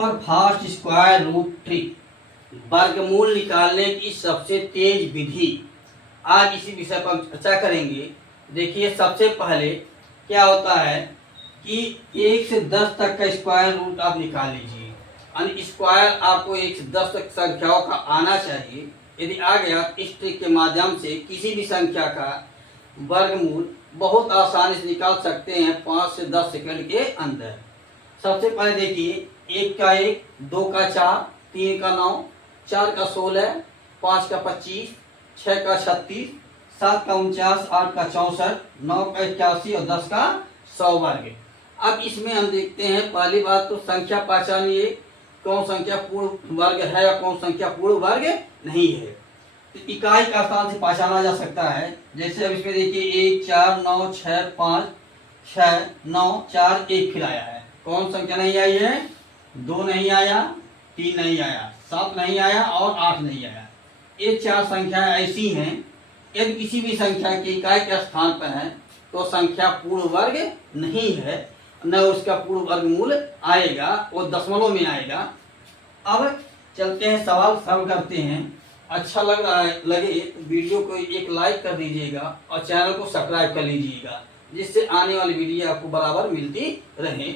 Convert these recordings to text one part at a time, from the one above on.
और fast square root trick, वर्गमूल निकालने की सबसे तेज विधि। आज इसी विषय पर हम चर्चा करेंगे। देखिए, सबसे पहले क्या होता है कि 1 से 10 तक का स्क्वायर रूट आप निकाल लीजिए। यानी स्क्वायर आपको 1 से 10 तक संख्याओं का आना चाहिए। यदि आ गया, इस ट्रिक के माध्यम से किसी भी संख्या का वर्गमूल बहुत आसानी से निकाल सकते हैं 5 से 10 सेकंड के अंदर। सबसे पहले देखिए, 1 का 1, 2 का 4, 3 का 9, 4 का 16, 5 का 25, 6 का 36, 7 का 49, 8 का 64, 9 का 81 और 10 का 100 वर्ग। अब इसमें हम देखते हैं, पहली बात तो संख्या पहचानिए, कौन संख्या पूर्ण वर्ग है या कौन संख्या पूर्ण वर्ग नहीं है। तो इकाई का स्थान से पहचाना जा सकता है। जैसे अब इसमें देखिए 1, 4, 9, 6, 5, 6, 9, 4, 1 फिर आया है। कौन संख्या नहीं आई है? 2 नहीं आया, 3 नहीं आया, 7 नहीं आया और 8 नहीं आया। ये 4 संख्याएं ऐसी हैं, यदि किसी भी संख्या की इकाई के स्थान पर है तो संख्या पूर्ण वर्ग नहीं है, न उसका पूर्ण वर्गमूल आएगा, वो दशमलव में आएगा। अब चलते हैं, सवाल सॉल्व करते हैं। अच्छा लग रहा है, लगे तो वीडियो को एक लाइक कर दीजिएगा और चैनल को सब्सक्राइब कर लीजिएगा, जिससे आने वाली वीडियो आपको बराबर मिलती रहे।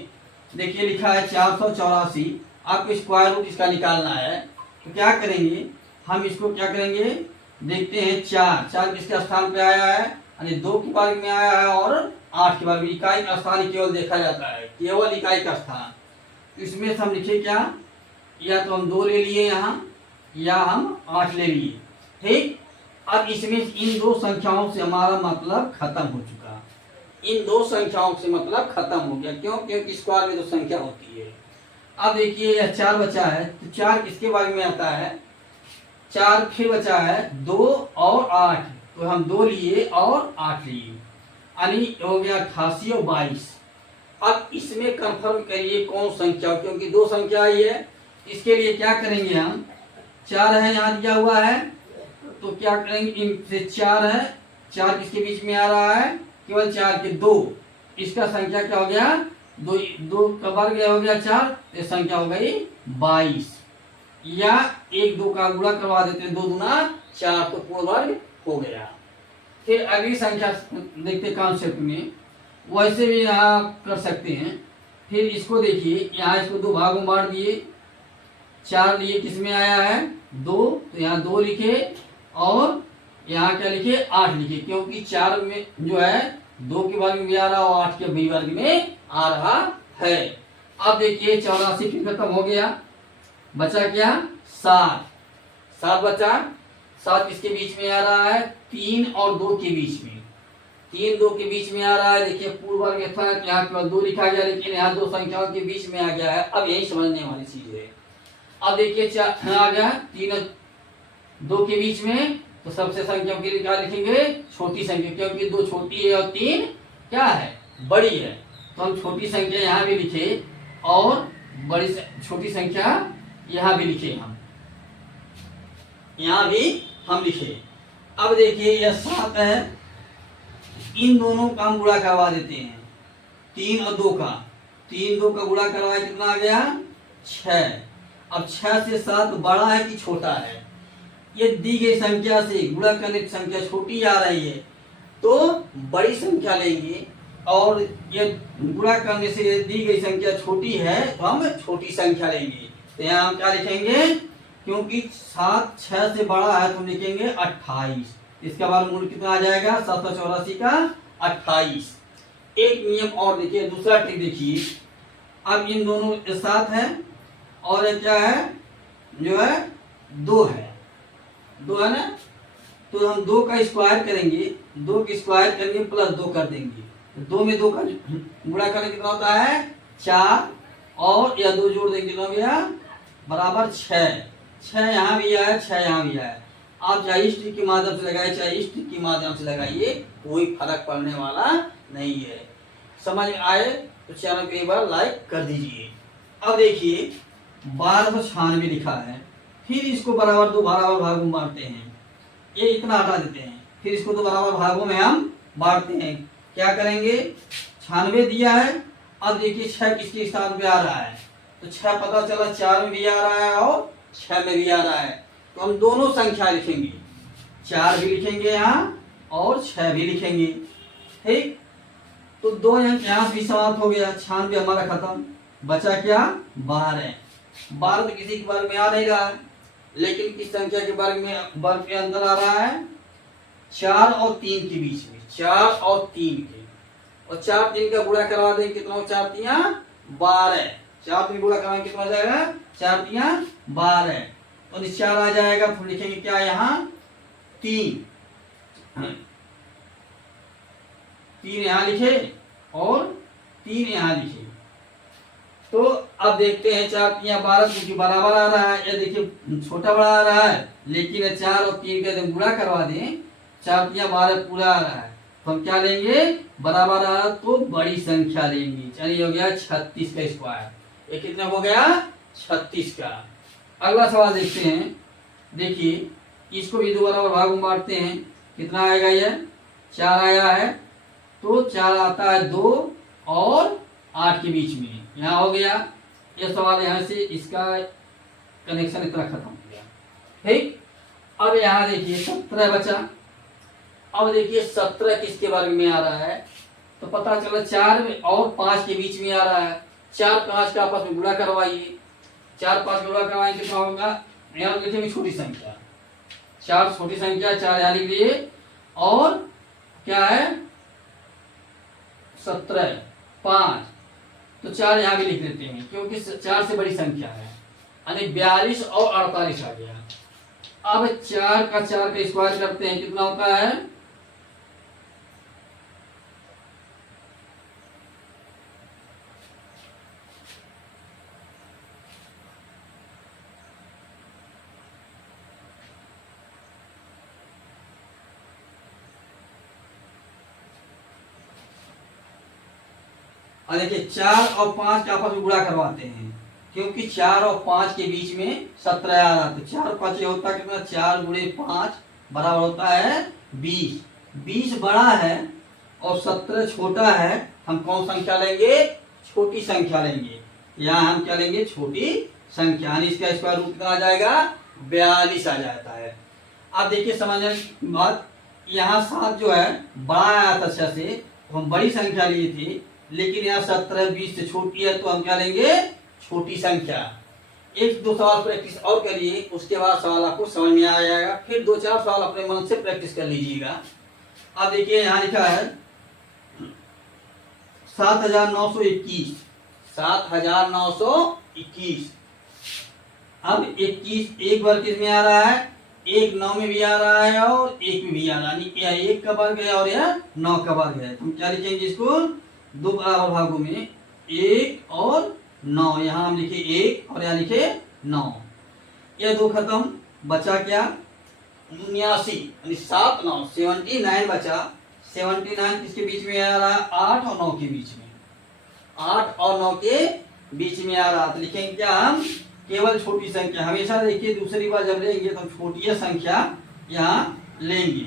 देखिए, लिखा है 484। आपको स्क्वायर रूट इसका निकालना है। तो क्या करेंगे, हम इसको क्या करेंगे, देखते हैं। 4 किसके स्थान पे आया है? यानी 2 के वर्ग में आया है और 8 के वर्ग में। इकाई का स्थान केवल देखा जाता है, केवल इकाई का स्थान। इसमें से हम लिखे क्या, या तो हम 2 ले लिए यहाँ, या हम 8 ले लिए। ठीक। अब इसमें इन 2 संख्याओं से हमारा मतलब खत्म हो चुका। इन 2 संख्याओं से मतलब खत्म हो गया। क्यों? क्योंकि स्क्वायर में 2 संख्या होती है। अब देखिए, यह 4 बचा है, तो 4 किसके वर्ग में आता है? 4 फिर बचा है 2 और 8, तो हम 2 लिए और 8 लिए, यानी हो गया 88 और 22। अब इसमें कंफर्म करिए कौन संख्या, क्योंकि 2 संख्या आई है। इसके लिए क्या करेंगे, हम 4 है यहाँ दिया हुआ है, तो क्या करेंगे, इनसे 4 है, 4 किसके बीच में आ रहा है? केवल 4 के 2। इसका संख्या क्या हो गया? 2 का वर्ग हो गया 4, तो संख्या हो गई 22। या 1 2 का गुणा करवा देते हैं, 2 दूना 4, तो पूर्ण वर्ग हो गया। फिर अगली संख्या देखते कॉन्सेप्ट में, वैसे भी यहाँ कर सकते हैं। फिर इसको देखिए, यहाँ इसको 2 भागों में बांट दिए। 4 लिए किस में आया है? 2, तो यहाँ 2 लिखे और यहाँ क्या लिखे? 8 लिखे, क्योंकि 4 में जो है 2 के वर्ग में भी आ रहा है और 8 के भी वर्ग में आ रहा है। अब देखिए, 84 फिर खत्म हो गया, बचा क्या? 7 बचा। 7 किसके बीच में आ रहा है? 3 और 2 के बीच में। 3 2 के बीच में आ रहा है। देखिए, पूर्ण वर्ग था, यहाँ केवल 2 लिखा गया, लेकिन यहाँ 2 संख्याओं के बीच में आ गया है। अब यही समझने वाली चीज है। अब देखिए, 4 आ गया, 3 और 2 के बीच में, तो सबसे संख्या के लिए क्या लिखेंगे? छोटी संख्या, क्योंकि 2 छोटी है और 3 क्या है? बड़ी है। तो हम छोटी संख्या यहाँ भी लिखे और बड़ी छोटी संख्या यहाँ भी लिखे, हम यहाँ भी हम लिखे। अब देखिए, यह 7 है, इन दोनों का हम गुणा करवा देते हैं। 3 और 2 का, 3 2 का गुणा करवाए, कितना आ गया? 6। अब 6 से 7 बड़ा है कि छोटा है? ये दी गई संख्या से गुणा करने की संख्या छोटी आ रही है, तो बड़ी संख्या लेंगे, और ये गुणा करने से दी गई संख्या छोटी है, तो हम छोटी संख्या लेंगे। तो यहाँ हम क्या लिखेंगे? क्योंकि 7 6 से बड़ा है, तो हम लिखेंगे 28। इसका वर्गमूल कितना आ जाएगा? 784 का 28। एक नियम और देखिए, दूसरा ट्रिक देखिए। अब इन दोनों 7 है और ये क्या है, जो है 2 है, 2 है ना, तो हम 2 का स्क्वायर करेंगे, 2 की स्क्वायर करेंगे प्लस 2 कर देंगे। 2 में 2 का गुणा करने कितना होता है? 4, और या 2 जोड़ देंगे, कितना हो गया? बराबर 6। 6 यहाँ भी आया, 6 यहाँ भी आया। आप चाहे इस ट्रिक के माध्यम से लगाइए, चाहे इस ट्रिक के माध्यम से लगाइए, कोई फर्क पड़ने वाला नहीं है। समझ आए तो चैनल को एक बार लाइक कर दीजिए। अब देखिए, 1296 लिखा है। फिर इसको बराबर 2 बराबर भागों में बांटते हैं। ये इतना हटा देते हैं, फिर इसको 2 बराबर भागों में हम बांटते हैं। क्या करेंगे? 96 दिया है। अब देखिए, 6 किसके स्थान पे आ रहा है? तो 6 पता चला 4 में भी आ रहा है और 6 में भी आ रहा है, तो हम दोनों संख्या लिखेंगे, 4 भी लिखेंगे यहाँ और 6 भी लिखेंगे। ठीक, तो 2 अंक यहाँ से भी समाप्त हो गया, 96 हमारा खत्म, बचा क्या 12। 12 तो किसी के बारे में आ नहीं रहा है, लेकिन किस संख्या के बारे में वर्ग के अंदर आ रहा है, 4 और 3 के बीच में, 4 और 3 के, और 4 3 का गुणा करवा देंगे, कितना हो 4 3 12, 4 3 गुणा करवाएंगे कितना हो जाएगा 4 3 12, तो नीचे 4 आ जाएगा, तो लिखेंगे क्या यहाँ 3, 3 यहाँ लिखे और 3 यहाँ लिखे। तो अब देखते हैं 4 3 12 क्योंकि बराबर आ रहा है, ये देखिए छोटा बड़ा आ रहा है, लेकिन 4 और 3 का जब गुणा करवा दें 4 3 12 पूरा आ रहा है, तो हम क्या लेंगे बराबर आ रहा तो बड़ी संख्या लेंगे। चलिए हो गया 36 का स्क्वायर, ये कितना हो गया 36 का। अगला सवाल देखते हैं, देखिए इसको भी 2 बराबर भागों में बांटते हैं, कितना आएगा ये 4 आया है, तो 4 आता है 2 और 8 के बीच में, यहाँ हो गया ये सवाल, यहाँ से इसका कनेक्शन इतना खत्म हो गया। ठीक, अब यहाँ देखिए 17 बचा, अब देखिए 17 किसके बारे में आ रहा है, तो पता चला 4 और 5 के बीच में आ रहा है, 4 5 का आपस में गुणा करवाइए, 4 5 गुणा करवाएंगे कितना होगा, यहाँ लिखेंगे छोटी संख्या, 4 छोटी संख्या, 4 यहाँ लिख लिए, और क्या है 17 5, तो 4 यहाँ भी लिख देते हैं क्योंकि 4 से बड़ी संख्या है, यानी 42 और 48 आ गया। अब 4 का स्क्वायर करते हैं, कितना होता है 4 और 5 का आपस में गुणा करवाते हैं, क्योंकि 4 और 5 के बीच में 17 आ रहा, तो 4 5 ये होता है कितना 4 गुणे 5 बराबर होता है 20, 20 बड़ा है और 17 छोटा है, हम कौन संख्या लेंगे छोटी संख्या लेंगे, यहाँ हम क्या लेंगे छोटी संख्या, यानी इसका स्क्वायर रूट कितना आ जाएगा 42 आ जाता है। अब देखिए समझने की बात, यहाँ 7 जो है बड़ा आया था 6 से, तो हम बड़ी संख्या लिए थे, लेकिन यहाँ 17 20 से छोटी है, तो हम क्या लेंगे छोटी संख्या। एक दो सवाल प्रैक्टिस और करिए, उसके बाद सवाल आपको समझ में आ जाएगा, फिर 2 4 सवाल अपने मन से प्रैक्टिस कर लीजिएगा। अब देखिए यहाँ लिखा है 7921, 7921, अब 21 एक बार किस में आ रहा है, 1 9 में भी आ रहा है और 1 में भी आ रहा है, यानी 1 का वर्ग है और यह 9 का वर्ग है, तो हम क्या लिखेंगे इसको 2 बराबर भागों में 1 और 9, यहाँ हम लिखे 1 और यहाँ लिखे 9, ये 2 खत्म, बचा क्या 79, यानी 7 9 79 बचा, 79 किसके बीच में आ रहा है 8 और 9 के बीच में, 8 और 9 के बीच में आ रहा, तो लिखेंगे क्या हम केवल छोटी संख्या, हमेशा देखिए दूसरी बार जब लेंगे तो छोटी संख्या यहाँ लेंगे,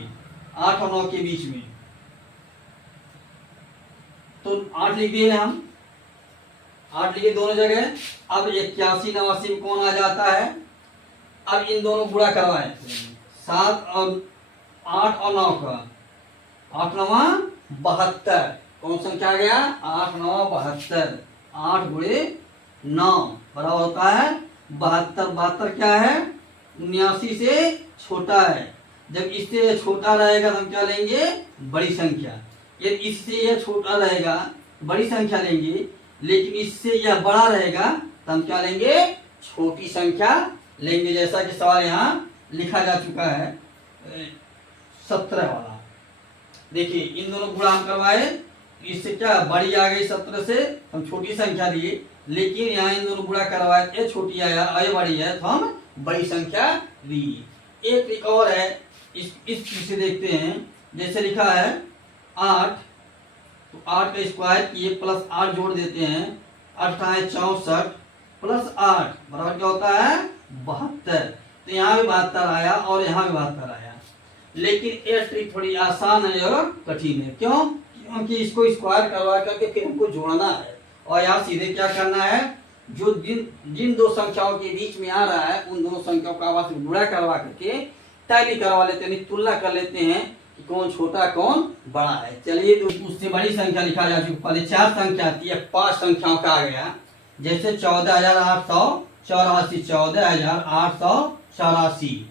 8 और 9 के बीच में, तो 8 लिख दिए हम, 8 लिखे दोनों जगह। अब 81 89 में कौन आ जाता है, अब इन दोनों गुणा करवाए 7 और 8 और 9 का, 8 9 72, कौन संख्या आ गया 8 9 72, 8 गुणे 9 बराबर होता है 72, 72 क्या है 79 से छोटा है, जब इससे छोटा रहेगा तो हम क्या लेंगे बड़ी संख्या, यदि इससे यह छोटा रहेगा बड़ी संख्या लेंगे, लेकिन इससे यह बड़ा रहेगा तो हम क्या लेंगे छोटी संख्या लेंगे, जैसा कि सवाल यहाँ लिखा जा चुका है 17 वाला। देखिए इन दोनों गुणा हम करवाए, इससे क्या बड़ी आ गई 17 से, हम छोटी संख्या लिए, लेकिन यहाँ इन दोनों गुणा करवाए, ये छोटी आया ये बड़ी है, तो हम बड़ी संख्या ली। एक और है, इस चीज से देखते हैं, जैसे लिखा है 8, तो 8 का स्क्वायर किए प्लस 8 जोड़ देते हैं, 8 है 64 प्लस 8 बराबर क्या होता है 72, तो यहाँ भी 72 आया और यहाँ भी 72 आया, लेकिन ये ट्रिक थोड़ी आसान है और कठिन है, क्यों क्योंकि इसको स्क्वायर करवा करके फिर हमको जोड़ना है, और यहाँ सीधे क्या करना है जो जिन जिन दो संख्याओं के बीच में आ रहा है उन दोनों संख्याओं का आपस में गुणा करवा करके टैली करवा लेते हैं, तुलना कर लेते हैं कि कौन छोटा कौन बड़ा है। चलिए तो उससे बड़ी संख्या लिखा जा चुकी, पहले 4 संख्या आती है, 5 संख्याओं का आ गया। जैसे 14,884, 14,884।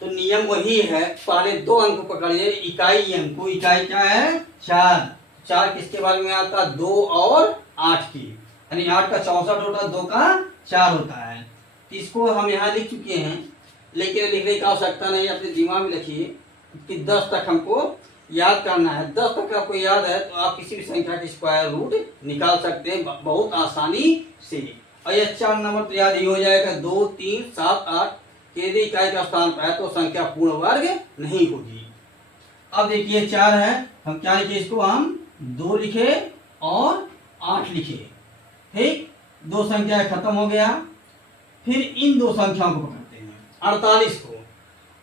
तो नियम वही है, पहले 2 अंक पकड़िए, इकाई अंक को। इकाई क्या है? 4। 4 किसके बारे में आता है? 2 और 8 की, यानी 8 का 64 होता है, 2 का 4 होता है। तो इसको हम यहाँ लिख चुके हैं, लेकिन लिखने की आवश्यकता नहीं, अपने दिमाग में रखिए कि 10 तक हमको याद करना है। 10 तक आपको याद है तो आप किसी भी संख्या की स्क्वायर रूट निकाल सकते हैं बहुत आसानी से। और यह 4 नंबर तो याद ही हो जाएगा, 2, 3, 7, 8 यदि इकाई का स्थान पर है तो संख्या पूर्ण वर्ग नहीं होगी। अब देखिए 4 है, हम क्या लिखे इसको? हम 2 लिखे और 8 लिखे। ठीक, 2 संख्या खत्म हो गया। फिर इन 2 संख्याओं को पकड़ते हैं, 48 को।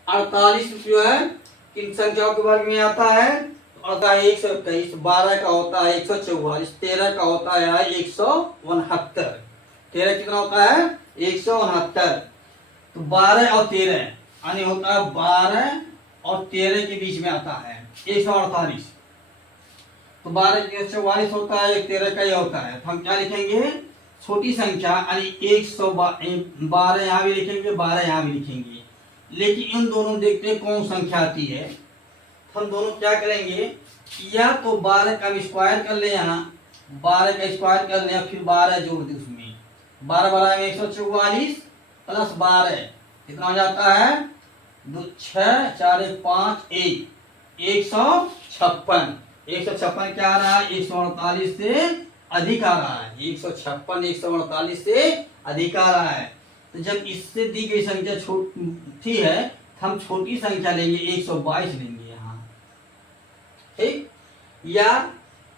48 जो है किन संख्याओं के वर्ग में आता है? आता है 121, 12 का होता है 144, 13 का होता है 169। 13 कितना होता है? 169। तो 12 और 13 यानी होता है 12 और 13 के बीच में आता है 148। तो 12 के 144 होता है, 13 का ये होता है। तो हम क्या लिखेंगे? छोटी संख्या यानी 112 यहाँ भी लिखेंगे, 12 यहाँ भी लिखेंगे। लेकिन इन दोनों देखते हैं कौन संख्या आती है। तो हम दोनों क्या करेंगे? या तो 12 का स्क्वायर कर ले, यहाँ 12 का स्क्वायर कर ले, फिर 12 जोड़ दे उसमें। 12 12 में 144 प्लस 12 कितना हो जाता है? 2 6 4 1 5 1 156। 156 क्या आ रहा है? 148 से अधिक आ रहा है। 156 148 से अधिक आ रहा है। तो जब इससे दी गई संख्या छोटी है, हम छोटी संख्या लेंगे, 122 लेंगे यहाँ। ठीक, या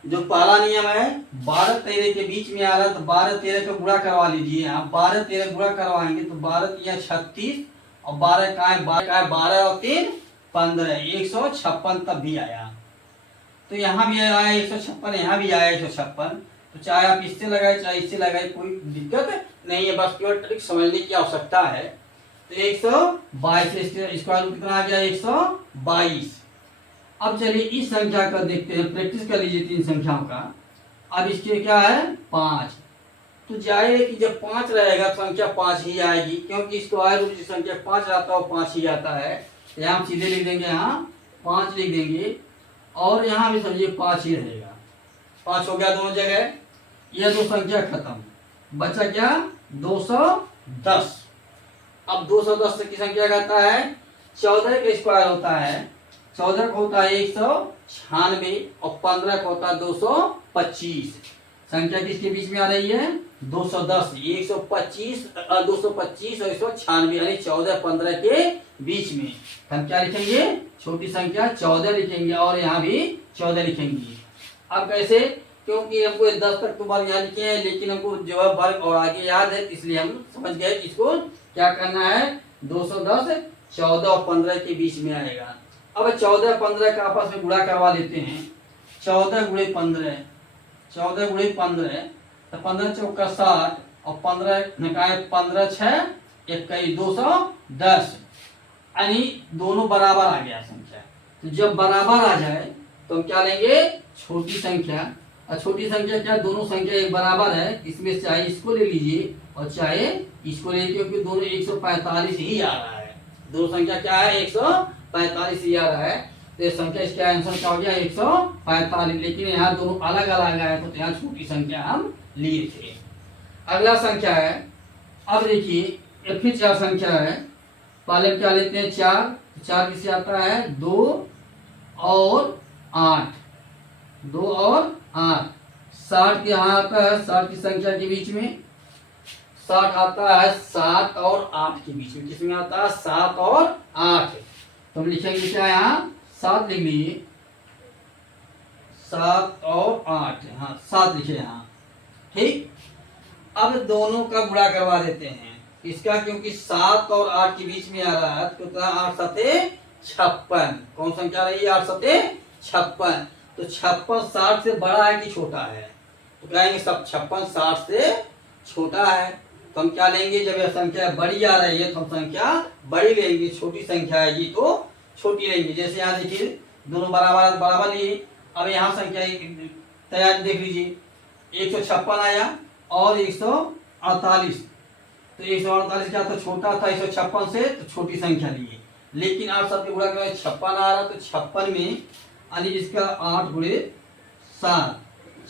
जो पहला नियम है 12 13 के बीच में आ रहा है तो 12 13 का गुणा करवा लीजिए। यहाँ 12 13 गुणा करवाएंगे तो 12 3 36 और 12 का है 12 और 3 15, 156 तब भी आया। तो यहाँ भी आया 156, यहाँ भी आया 156। तो चाहे आप इससे लगाए चाहे इससे लगाए, कोई दिक्कत नहीं है, बस केवल ट्रिक समझने की आवश्यकता है। तो 122 स्क्वायर रूट कितना आ गया? 122। अब चलिए इस संख्या का देखते हैं, प्रैक्टिस कर लीजिए 3 संख्याओं का। अब इसके क्या है? 5। तो जाहिर है कि जब 5 रहेगा तो संख्या 5 ही आएगी, क्योंकि स्क्वायर रूट की संख्या 5 रहता है वो 5 ही आता है। तो यहाँ हम सीधे लिख देंगे, यहाँ 5 लिख देंगे और यहाँ भी समझिए 5 ही रहेगा। 5 हो गया दोनों जगह। यह 2 संख्या खत्म, बचा क्या? 210। अब 210 की संख्या कहता है 14 का स्क्वायर होता है, 14 का होता है 196 और 15 का होता है 225। संख्या किसके बीच में आ रही है? 210, 125 225 और 196 यानी 14 15 के बीच में। हम क्या लिखेंगे? छोटी संख्या 14 लिखेंगे और यहाँ भी 14 लिखेंगे। अब कैसे? क्योंकि हमको 10 तक तो वर्ग यहाँ लिखे हैं, लेकिन हमको जो है वर्ग और आगे याद है, इसलिए हम समझ गए कि इसको क्या करना है। 210 14 और 15 के बीच में आएगा। अब 14 15 का आपस में गुणा करवा लेते हैं। 14 गुणे 15, 14 गुणे 15 तो 15 चौका 60 और 15 निकाय 15 6 21 210, यानी दोनों बराबर आ गया संख्या। तो जब बराबर आ जाए तो हम क्या लेंगे? छोटी संख्या। और छोटी संख्या क्या? दोनों संख्या एक बराबर है, इसमें चाहे इसको ले लीजिए और चाहे इसको ले लीजिए, क्योंकि दोनों 145 ही आ रहा है। दोनों संख्या क्या है? 145 ही आ रहा है। तो ये संख्या इसका आंसर क्या हो गया? 145। लेकिन यहाँ दोनों अलग अलग आए तो यहाँ छोटी संख्या हम लिए थे। अगला संख्या है, अब देखिए फिर 4 संख्या है। पहले क्या लेते हैं? 4। 4 किससे आता है? 2 और 8, 2 और 8। 60 के यहाँ आता है, 60 की संख्या के बीच में 60 आता है 7 और 8 के बीच में। किसमें आता है? 7 और 8। तो हम लिखेंगे क्या? यहाँ 7 लिख लीजिए, 7 और 8, हाँ 7 लिखे यहाँ। ठीक, अब दोनों का गुणा करवा देते हैं इसका, क्योंकि 7 और 8 के बीच में आ रहा है। तो 8 सते 56, कौन संख्या रही है? 8 सते 56। तो 56 60 से बड़ा है कि छोटा है? तो कहेंगे सब 56 60 से छोटा है तो हम क्या लेंगे, जब यह संख्या बड़ी आ रही है तो हम संख्या बड़ी लेंगे, छोटी संख्या आएगी तो छोटी लेंगे। जैसे यहाँ देखिए दोनों बराबर बराबर लिए, अब यहाँ संख्या तैयार देख लीजिए 156 आया और 148, तो 148 क्या था, छोटा था 156 से, तो छोटी संख्या लिए। लेकिन आप सबके गुणा करें 56 आ रहा, तो 56 में यानी इसका 8 गुणे 7,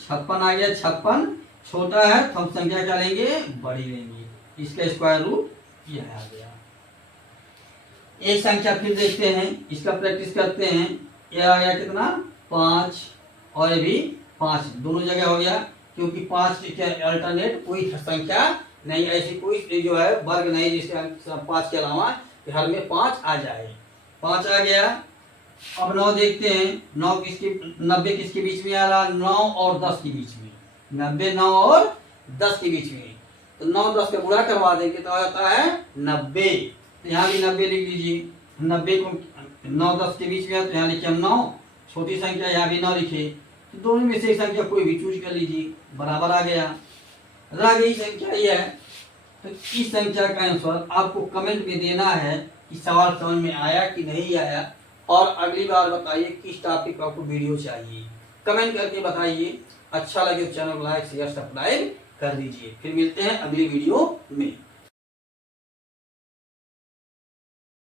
56 आ गया। 56 छोटा है तो हम संख्या क्या लेंगे, बड़ी लेंगे, इसका स्क्वायर रूट यह आ गया। एक संख्या फिर देखते हैं, इसका प्रैक्टिस करते हैं। यह आ गया कितना, 5 और ये भी 5, दोनों जगह हो गया, क्योंकि 5 के अल्टरनेट कोई संख्या नहीं, ऐसी कोई जो है वर्ग नहीं जिसके 5 के अलावा हर में 5 आ जाए। 5 आ गया। अब 9 देखते हैं, 9 किसके 90 किसके बीच में आ रहा, 9 और 10 के बीच में, 90 9 और 10 के बीच में, तो 9 10 का गुणा करवा देंगे तो आता है 90, तो यहाँ भी 90 लिख लीजिए। 90 को 9 10 के बीच में है तो यहाँ लिखे हम 9, छोटी संख्या यहाँ भी 9 लिखे, तो दोनों में से एक संख्या कोई भी चूज कर लीजिए, बराबर आ गया। रह गई संख्या यह है, तो इस संख्या का आंसर आपको कमेंट में देना है कि सवाल समझ में आया कि नहीं आया, और अगली बार बताइए किस टॉपिक पर आपको वीडियो चाहिए, कमेंट करके बताइए। अच्छा लगे तो चैनल को लाइक शेयर सब्सक्राइब कर दीजिए। फिर मिलते हैं अगली वीडियो में।